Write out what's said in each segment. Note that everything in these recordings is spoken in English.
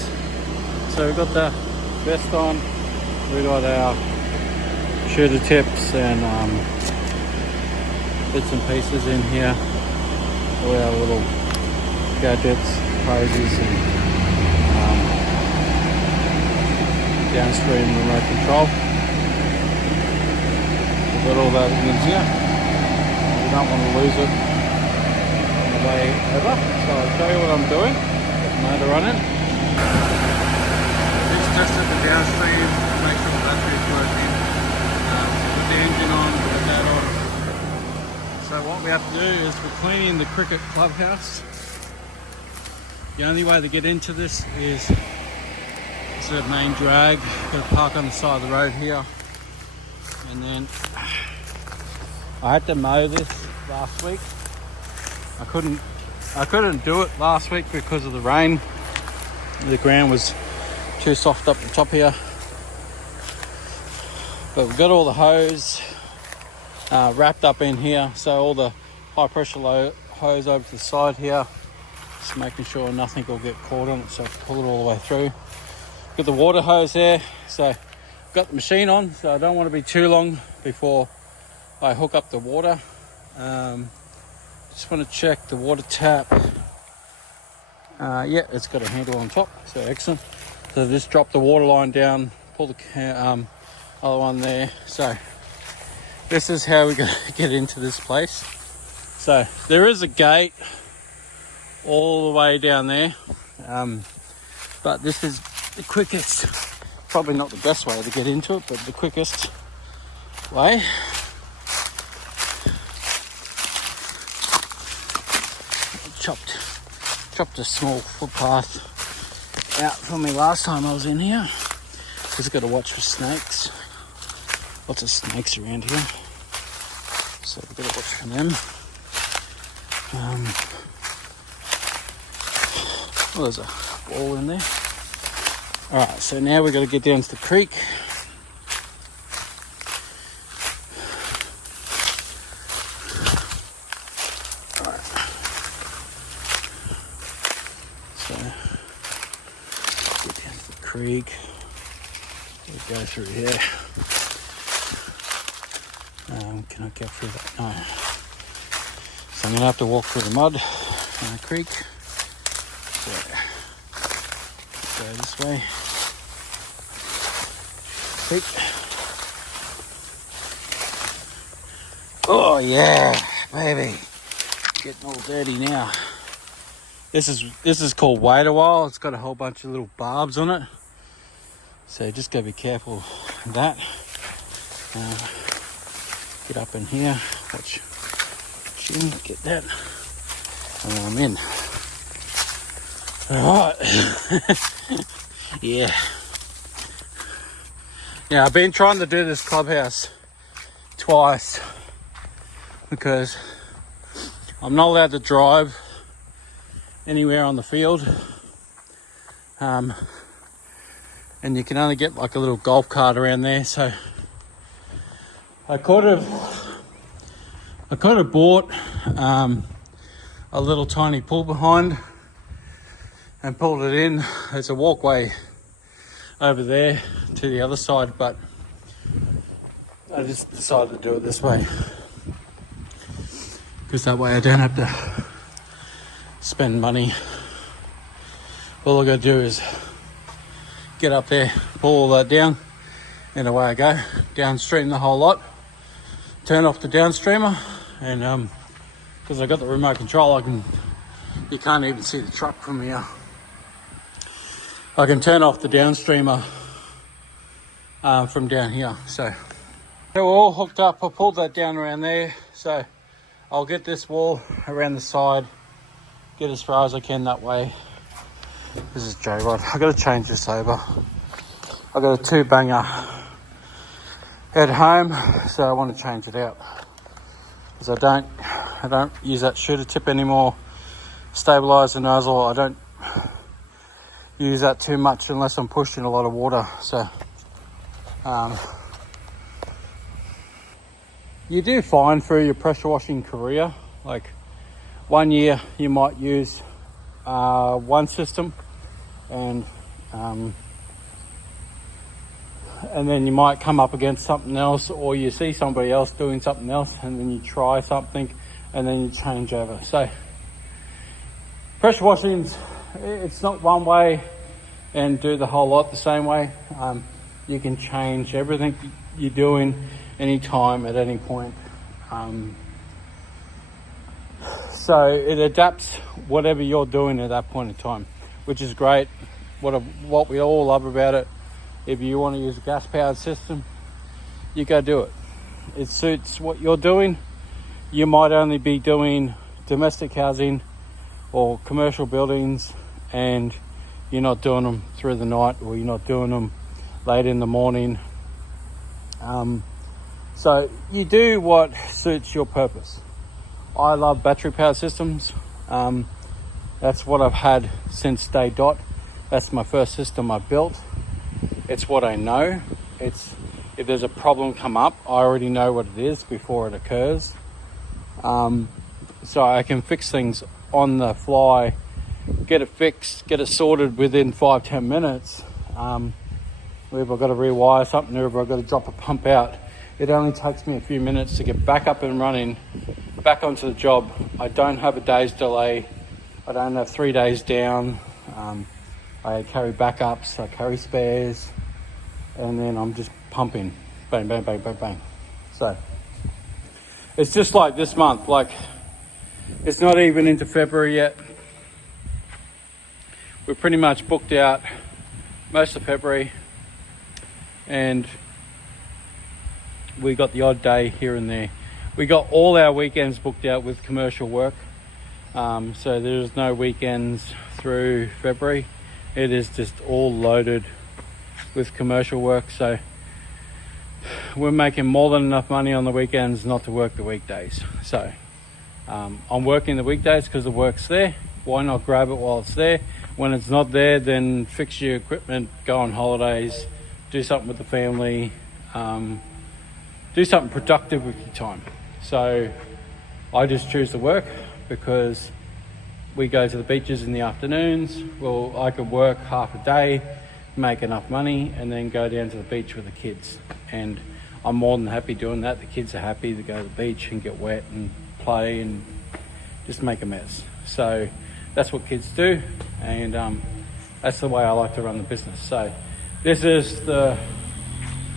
So we've got the vest on, we got our shooter tips and bits and pieces in here, all our little gadgets, hoses and Downstream remote control. We've got all that in here. We don't want to lose it on the way over, so I'll show you what I'm doing with the motor running. Just tested the Downstream, make sure the battery's working, put the engine on, put that on. So what we have to do is we're cleaning the cricket clubhouse. The only way to get into this is the main drag. Got to park on the side of the road here, and then I had to mow this last week. I couldn't do it last week because of the rain. The ground was too soft up the top here, but we've got all the hose wrapped up in here, so all the high pressure hose over to the side here, just making sure nothing will get caught on it, so I can pull it all the way through. Got the water hose there, so got the machine on, so I don't want to be too long before I hook up the water. Just want to check the water tap. Yeah, it's got a handle on top, so excellent. So just drop the water line down, pull the other one there. So this is how we're going to get into this place. So there is a gate all the way down there, but this is the quickest, probably not the best way to get into it, but the quickest way. Chopped a small footpath out for me last time I was in here. Just got to watch for snakes. Lots of snakes around here, so we've got to watch for them. Oh, there's a wall in there. Alright, so now we've got to get down to the creek. Alright. So, get down to the creek. We go through here. Can I get through that? No. So I'm going to have to walk through the mud in the creek. So, go this way. Creek. Oh yeah, baby. Getting all dirty now. This is called wait a while. It's got a whole bunch of little barbs on it, so just gotta be careful of that. Get up in here, watch, get that, and I'm in. Alright. Yeah, I've been trying to do this clubhouse twice because I'm not allowed to drive anywhere on the field, and you can only get like a little golf cart around there. So I could have bought a little tiny pull behind and pulled it in. There's a walkway over there to the other side, but I just decided to do it this way because that way I don't have to spend money. All I gotta do is get up there, pull all that down, and away I go. Downstream the whole lot, turn off the downstreamer, and because I got the remote control, you can't even see the truck from here. I can turn off the downstreamer from down here. So they're all hooked up. I pulled that down around there, so I'll get this wall around the side, get as far as I can that way. This is J-Rod. I got to change this over. I got a 2-banger at home, so I want to change it out because I don't use that shooter tip anymore. Stabilizer nozzle, I don't use that too much unless I'm pushing a lot of water. So you do find through your pressure washing career, like 1 year you might use one system, and And then you might come up against something else, or you see somebody else doing something else, and then you try something, and then you change over. So pressure washing's, it's not one way and do the whole lot the same way. You can change everything you're doing anytime at any point. So it adapts whatever you're doing at that point in time, which is great. What we all love about it. If you want to use a gas-powered system, you go do it. It suits what you're doing. You might only be doing domestic housing or commercial buildings, and you're not doing them through the night, or you're not doing them late in the morning. So you do what suits your purpose. I love battery-powered systems. That's what I've had since day dot. That's my first system I built. It's what I know. If there's a problem come up, I already know what it is before it occurs. So I can fix things on the fly, get it fixed, get it sorted within 5-10 minutes. If I've got to rewire something, or if I've got to drop a pump out, it only takes me a few minutes to get back up and running, back onto the job. I don't have a day's delay. I don't have 3 days down. I carry backups, I carry spares, and then I'm just pumping, bang, bang, bang, bang, bang. So it's just like this month, like it's not even into February yet. We're pretty much booked out most of February, and we got the odd day here and there. We got all our weekends booked out with commercial work, so there's no weekends through February. It is just all loaded with commercial work, so we're making more than enough money on the weekends not to work the weekdays. So I'm working the weekdays because the work's there. Why not grab it while it's there? When it's not there, then fix your equipment, go on holidays, do something with the family, do something productive with your time. So I just choose to work because we go to the beaches in the afternoons. Well, I could work half a day, make enough money, and then go down to the beach with the kids. And I'm more than happy doing that. The kids are happy to go to the beach and get wet and play and just make a mess. So that's what kids do, and that's the way I like to run the business. So this is the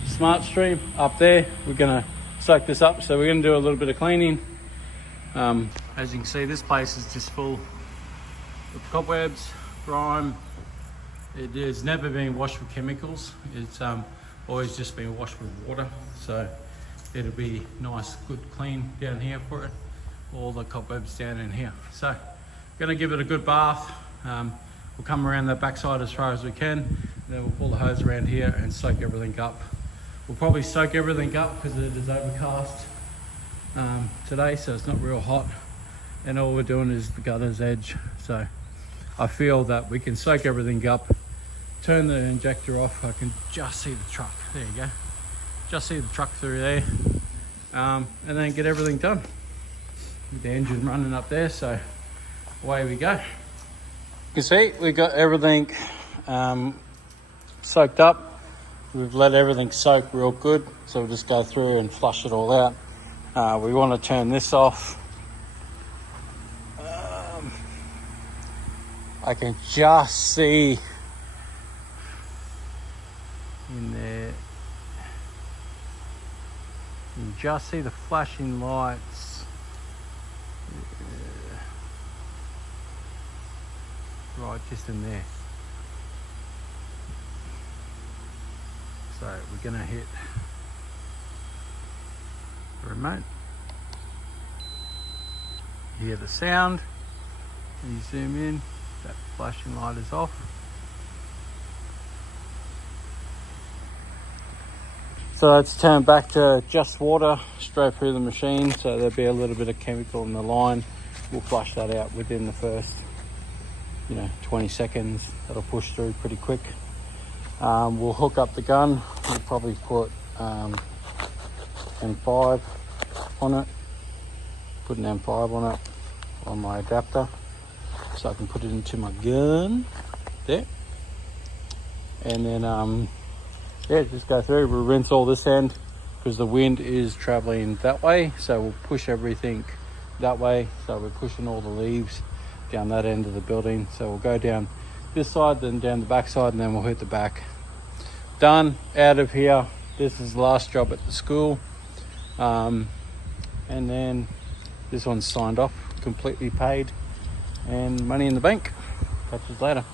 smart stream up there. We're gonna soak this up, so we're gonna do a little bit of cleaning. As you can see, this place is just full of cobwebs, grime. It has never been washed with chemicals. It's always just been washed with water. So it'll be nice, good clean down here for it. All the cobwebs down in here. So gonna give it a good bath. We'll come around the backside as far as we can. Then we'll pull the hose around here and soak everything up. We'll probably soak everything up because it is overcast today, so it's not real hot. And all we're doing is the gutter's edge. So I feel that we can soak everything up, turn the injector off. I can just see the truck. There you go. Just see the truck through there. And then get everything done. With the engine running up there, so away we go. You can see we got everything soaked up. We've let everything soak real good, so we'll just go through and flush it all out. We want to turn this off. I can just see in there, you can just see the flashing lights. Right, just in there. So we're gonna hit the remote. You hear the sound. You zoom in, that flashing light is off. So let's turn back to just water straight through the machine. So there'll be a little bit of chemical in the line. We'll flush that out within the first 20 seconds. That'll push through pretty quick. We'll hook up the gun. We'll probably put M5 on it. Put an M5 on it on my adapter, so I can put it into my gun there. and then yeah, just go through. We'll rinse all this end because the wind is traveling that way, so we'll push everything that way. So we're pushing all the leaves down that end of the building. So we'll go down this side, then down the back side, and then we'll hit the back. Done, out of here. This is the last job at the school, and then this one's signed off, completely paid, and money in the bank. Catch us later.